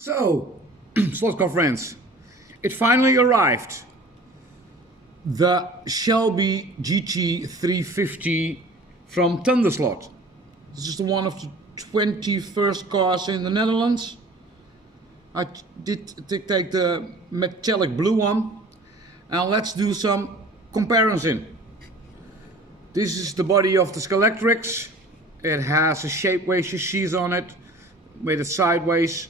So, slot car friends, it finally arrived. The Shelby GT350 from Thunderslot. This is one of the 21st cars in the Netherlands. I did take the metallic blue one, and let's do some comparison. This is the body of the Scalextric. It has a shapeways chassis on it, made it sideways.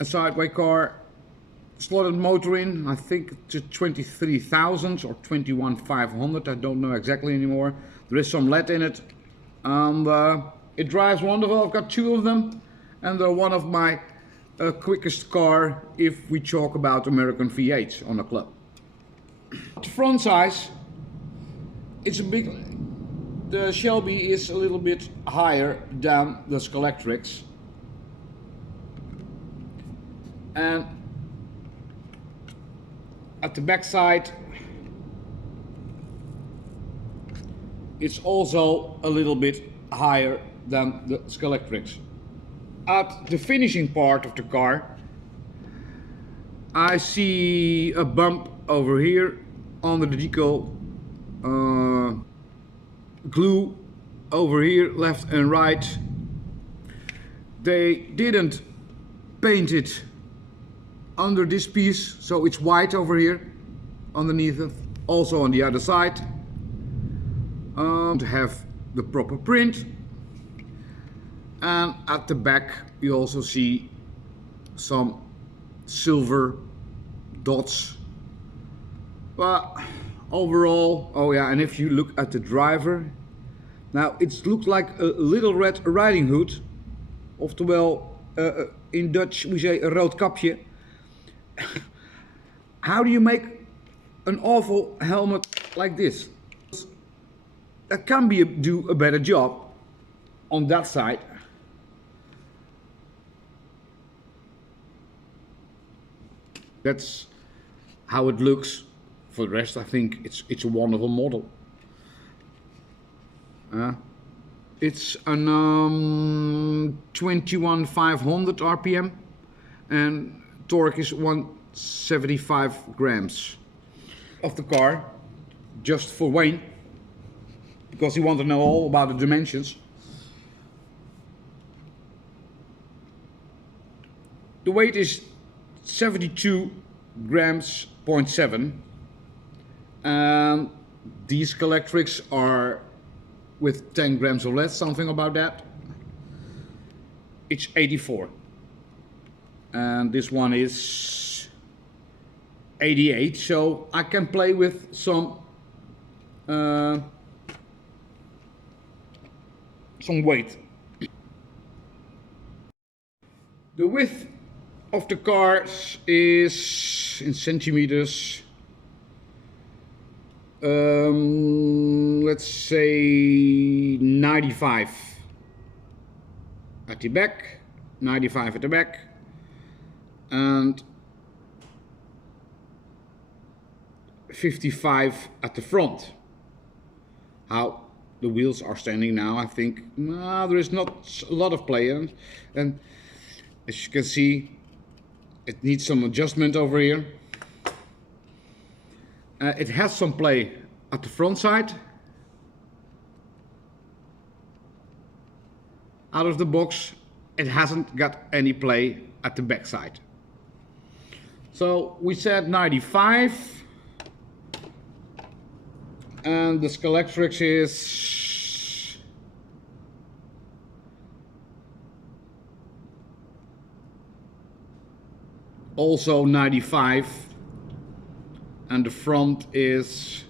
A sideway car, slotted motor in, I think it's 23,000 or 21,500, I don't know exactly anymore. There is some lead in it, and it drives wonderful. I've got two of them, and they're one of my quickest car if we talk about American V8s on the club. The front size, it's a big, the Shelby is a little bit higher than the Scalextrics. And at the back side, it's also a little bit higher than the Scalextrics. At the finishing part of the car, I see a bump over here under the decal, glue over here, left and right. They didn't paint it under this piece, so it's white over here underneath it, also on the other side, to have the proper print. And at the back you also see some silver dots, but overall, oh yeah, and if you look at the driver, now it looks like a little red riding hood, oftewel in Dutch we say een rood kapje. How do you make an awful helmet like this? That can do a better job on that side. That's how it looks. For the rest, I think it's a wonderful model. It's an 21,500 RPM and torque is 175 grams. Of the car, just for Wayne, because he wanted to know all about the dimensions. The weight is 72 grams, 0.7, and these Scalextrics are with 10 grams or less, something about that. It's 84. And this one is 88, so I can play with some weight. The width of the cars is in centimeters, let's say 95 at the back, 95 at the back, and 55 at the front. How the wheels are standing now, I think there is not a lot of play, and as you can see, it needs some adjustment over here. It has some play at the front side. Out of the box, it hasn't got any play at the back side. So we said 95, and the Scalextric is also 95, and the front is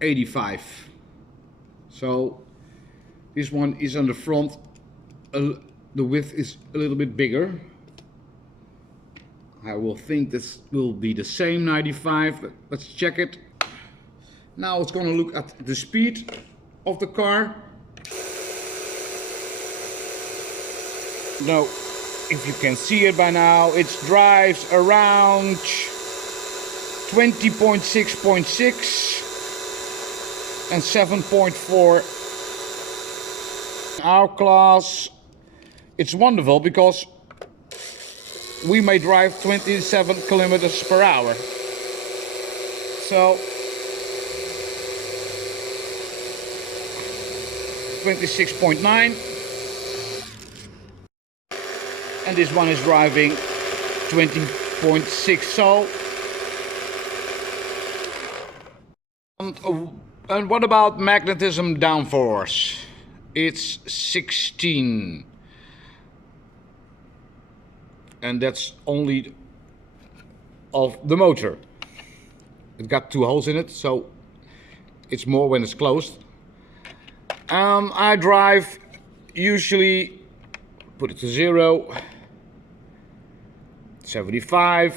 85. So this one is on the front, the width is a little bit bigger. I will think this will be the same 95. Let's check it. Now it's going to look at the speed of the car. Now, if you can see it by now, it drives around 20.6.6 and 7.4 Our class, it's wonderful because we may drive 27 kilometers per hour. So 26.9, and this one is driving 20.6. So and what about magnetism downforce? It's 16, and that's only of the motor. It got 2 holes in it, so it's more when it's closed. I drive usually, put it to 0, 75,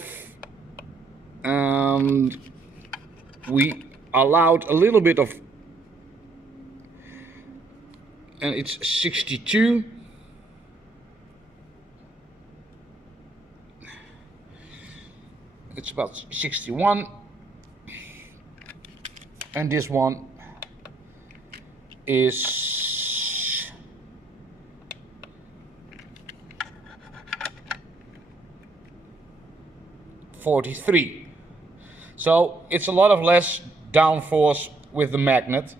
and we allowed a little bit of, and it's 62. It's about 61, and this one is 43. So it's a lot of less downforce with the magnet.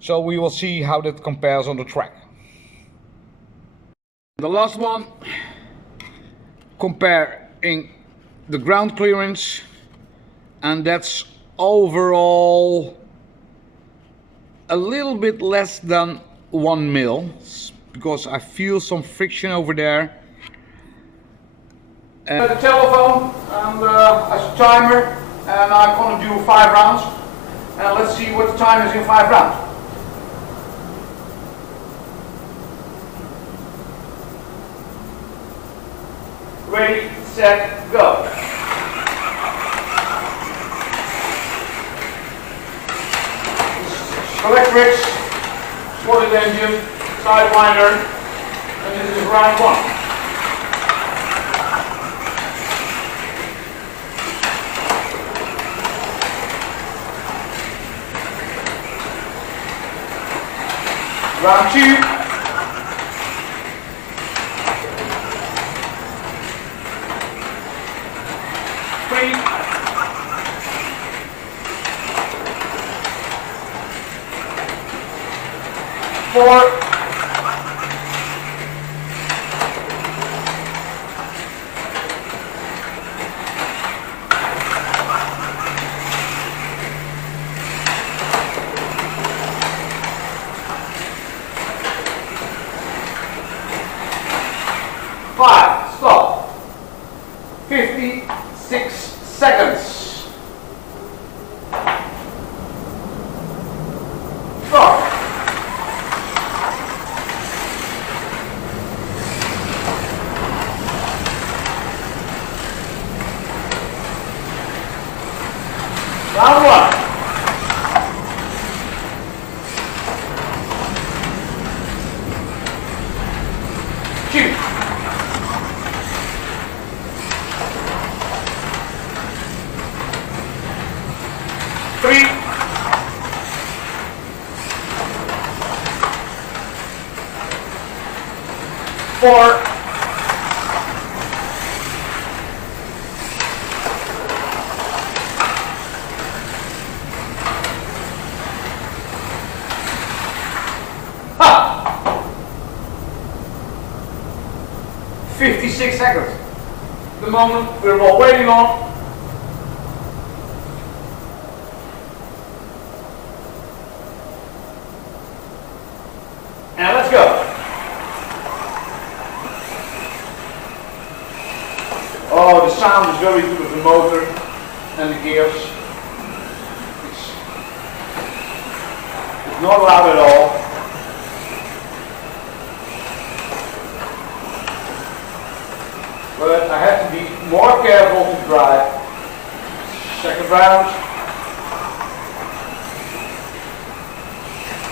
So we will see how that compares on the track. The last one, comparing the ground clearance, and that's overall a little bit less than 1 mil, because I feel some friction over there. And the telephone and as a timer, and I'm going to do 5 rounds, and let's see what the time is in 5 rounds. Ready, set, go. Scalextric, spotted engine, sidewinder, and this is round 1. Round 2. 3. 4. 5. Stop. 56 seconds. Stop. Round 1. 2. 3. 4. 56 seconds. The moment we're all waiting on. And let's go. Oh, the sound is very good of the motor and the gears. It's not loud at all. But I have to be more careful to drive. Second round.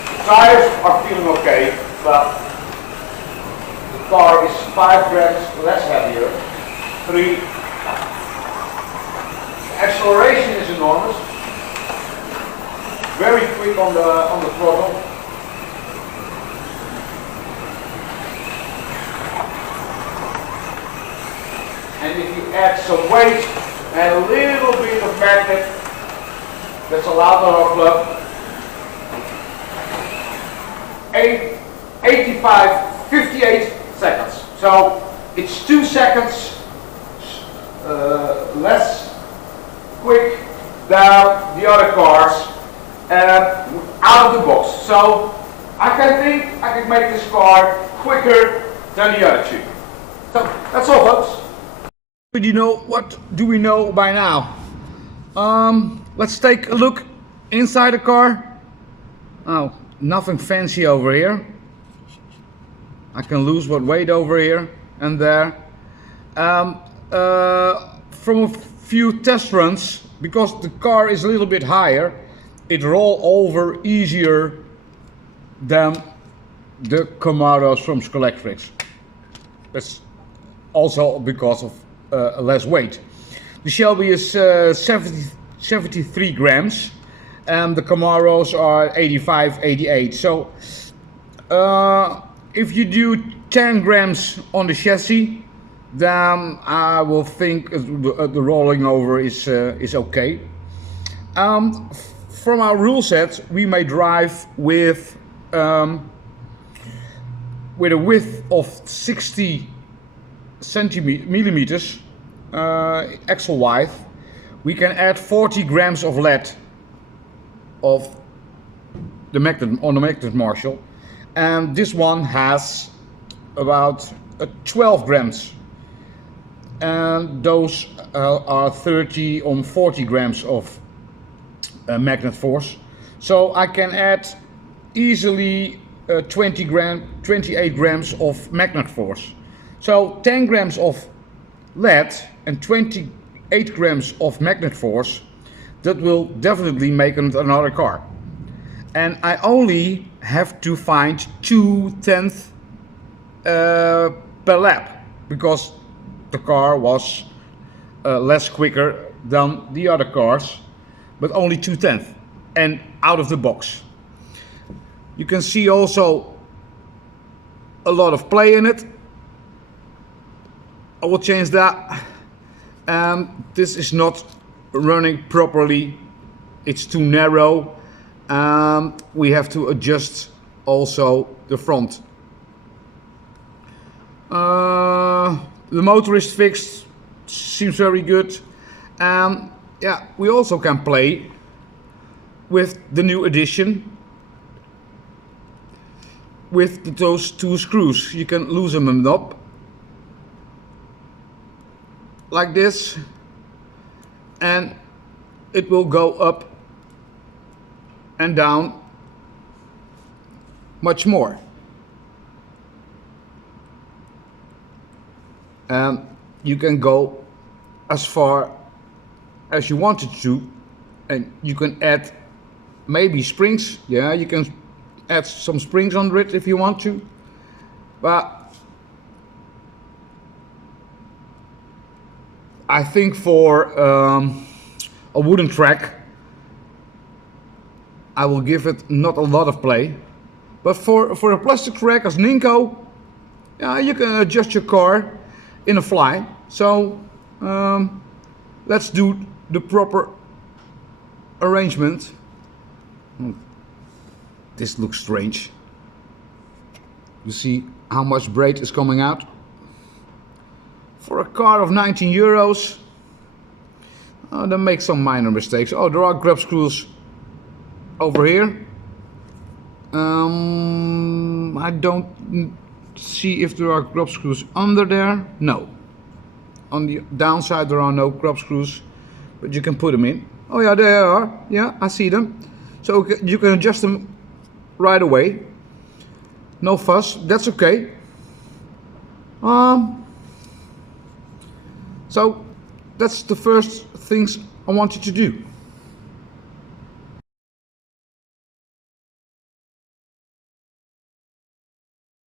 The tires are feeling okay, but the car is 5 grams less heavier. 3. The acceleration is enormous. Very quick on the throttle. add some weight and a little bit of magnet that's allowed on our plug. 58 seconds. So it's 2 seconds less quick than the other cars out of the box. So I can make this car quicker than the other two. So that's all, folks. What do we know by now? Let's take a look inside the car. Oh, nothing fancy over here. I can lose what weight over here and there. From a few test runs, because the car is a little bit higher, it rolls over easier than the Camaros from Scalextric. That's also because of less weight. The Shelby is 73 grams and the Camaros are 85, 88. So if you do 10 grams on the chassis, then I will think the rolling over is okay. From our rule set, we may drive with a width of 60 millimeters axle width. We can add 40 grams of lead of the magnet on the magnet marshal, and this one has about 12 grams, and those are 30 on 40 grams of magnet force. So I can add easily 28 grams of magnet force. So 10 grams of lead and 28 grams of magnet force, that will definitely make another car. And I only have to find 2/10 per lap, because the car was less quicker than the other cars, but only 2/10 and out of the box. You can see also a lot of play in it. I will change that. This is not running properly. It's too narrow. We have to adjust also the front. The motor is fixed, seems very good. Yeah, we also can play with the new addition with those two screws. You can loosen them up like this, and it will go up and down much more. And you can go as far as you wanted to, and you can add maybe springs. Yeah, you can add some springs under it if you want to, but I think for a wooden track I will give it not a lot of play, but for a plastic track as Ninko, yeah, you can adjust your car in a fly. So let's do the proper arrangement. This looks strange. You see how much braid is coming out? For a car of 19 euros, they make some minor mistakes. Oh, there are grub screws over here. I don't see if there are grub screws under there. No. On the downside there are no grub screws, but you can put them in. Oh yeah, there are. Yeah, I see them. So you can adjust them right away. No fuss. That's okay. So that's the first things I wanted to do.